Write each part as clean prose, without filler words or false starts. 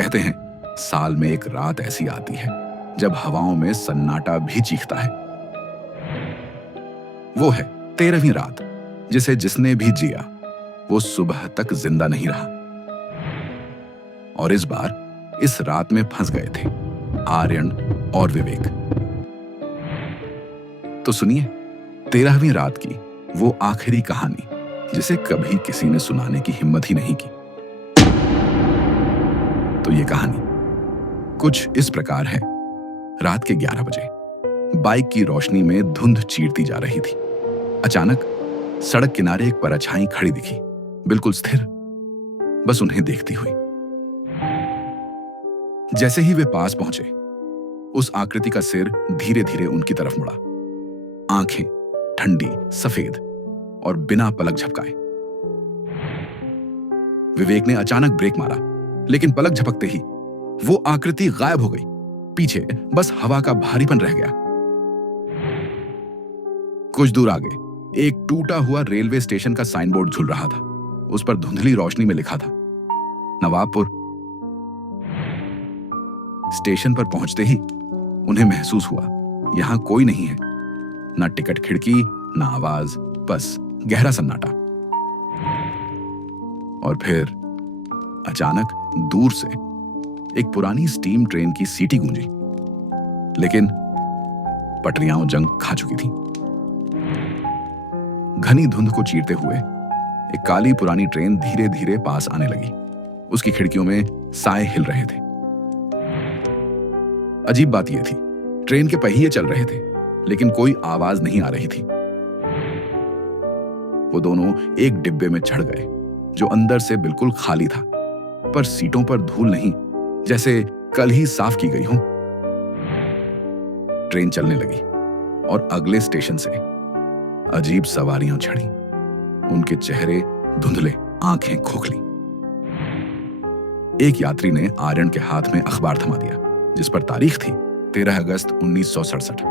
कहते हैं साल में एक रात ऐसी आती है जब हवाओं में सन्नाटा भी चीखता है। वो है 13वीं रात, जिसे जिसने भी जिया वो सुबह तक जिंदा नहीं रहा। और इस बार इस रात में फंस गए थे आर्यन और विवेक। तो सुनिए 13वीं रात की वो आखिरी कहानी जिसे कभी किसी ने सुनाने की हिम्मत ही नहीं की। तो ये कहानी कुछ इस प्रकार है। रात के 11 बजे बाइक की रोशनी में धुंध चीरती जा रही थी। अचानक सड़क किनारे एक परछाई खड़ी दिखी, बिल्कुल स्थिर, बस उन्हें देखती हुई। जैसे ही वे पास पहुंचे, उस आकृति का सिर धीरे धीरे उनकी तरफ मुड़ा। आंखें ठंडी, सफेद और बिना पलक झपकाए। विवेक ने अचानक ब्रेक मारा, लेकिन पलक झपकते ही वो आकृति गायब हो गई। पीछे बस हवा का भारीपन रह गया। कुछ दूर आगे एक टूटा हुआ रेलवे स्टेशन का साइन बोर्ड झूल रहा था। उस पर धुंधली रोशनी में लिखा था नवाबपुर। स्टेशन पर पहुंचते ही उन्हें महसूस हुआ यहां कोई नहीं है। ना टिकट खिड़की, ना आवाज, बस गहरा सन्नाटा। और फिर अचानक दूर से एक पुरानी स्टीम ट्रेन की सीटी गूंजी, लेकिन पटरियां जंग खा चुकी थीं। घनी धुंध को चीरते हुए एक काली पुरानी ट्रेन धीरे धीरे पास आने लगी। उसकी खिड़कियों में साए हिल रहे थे। अजीब बात यह थी, ट्रेन के पहिए चल रहे थे, लेकिन कोई आवाज नहीं आ रही थी। वो दोनों एक डिब्बे में चढ़ गए जो अंदर से बिल्कुल खाली था, पर सीटों पर धूल नहीं, जैसे कल ही साफ की गई हो। ट्रेन चलने लगी और अगले स्टेशन से अजीब सवारियां चढ़ी। उनके चेहरे धुंधले, आंखें खोखली। एक यात्री ने आर्यन के हाथ में अखबार थमा दिया, जिस पर तारीख थी 13 अगस्त 1967।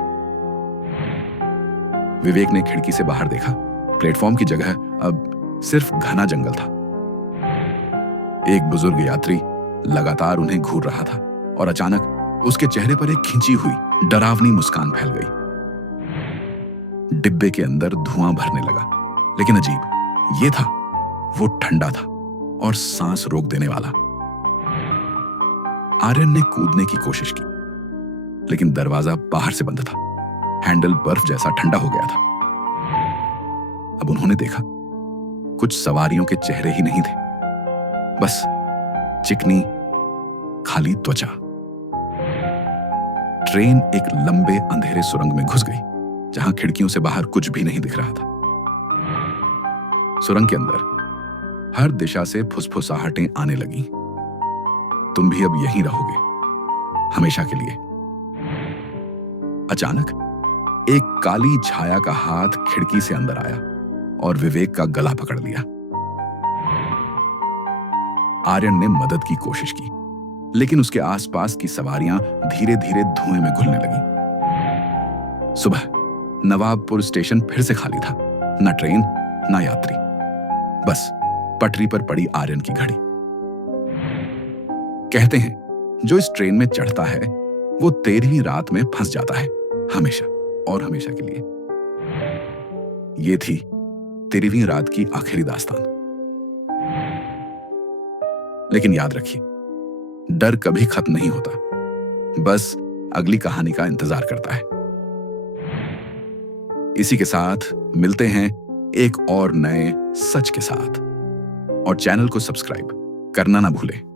विवेक ने खिड़की से बाहर देखा। प्लेटफॉर्म की जगह अब सिर्फ घना जंगल था। एक बुजुर्ग यात्री लगातार उन्हें घूर रहा था और अचानक उसके चेहरे पर एक खिंची हुई डरावनी मुस्कान फैल गई। डिब्बे के अंदर धुआं भरने लगा, लेकिन अजीब ये था, वो ठंडा था और सांस रोक देने वाला। आर्यन ने कूदने की कोशिश की, लेकिन दरवाजा बाहर से बंद था। हैंडल बर्फ जैसा ठंडा हो गया था। अब उन्होंने देखा कुछ सवारियों के चेहरे ही नहीं थे, बस चिकनी खाली त्वचा। ट्रेन एक लंबे अंधेरे सुरंग में घुस गई, जहां खिड़कियों से बाहर कुछ भी नहीं दिख रहा था। सुरंग के अंदर हर दिशा से फुसफुसाहटें आने लगी। तुम भी अब यहीं रहोगे, हमेशा के लिए। अचानक एक काली छाया का हाथ खिड़की से अंदर आया और विवेक का गला पकड़ लिया। आर्यन ने मदद की कोशिश की, लेकिन उसके आसपास की सवारियां धीरे धीरे धुएं में घुलने लगी। सुबह नवाबपुर स्टेशन फिर से खाली था। ना ट्रेन, ना यात्री, बस पटरी पर पड़ी आर्यन की घड़ी। कहते हैं जो इस ट्रेन में चढ़ता है वो 13वीं रात में फंस जाता है, हमेशा और हमेशा के लिए। ये थी 13वीं रात की आखिरी दास्तान। लेकिन याद रखिए, डर कभी खत्म नहीं होता, बस अगली कहानी का इंतजार करता है। इसी के साथ मिलते हैं एक और नए सच के साथ, और चैनल को सब्सक्राइब करना ना भूलें।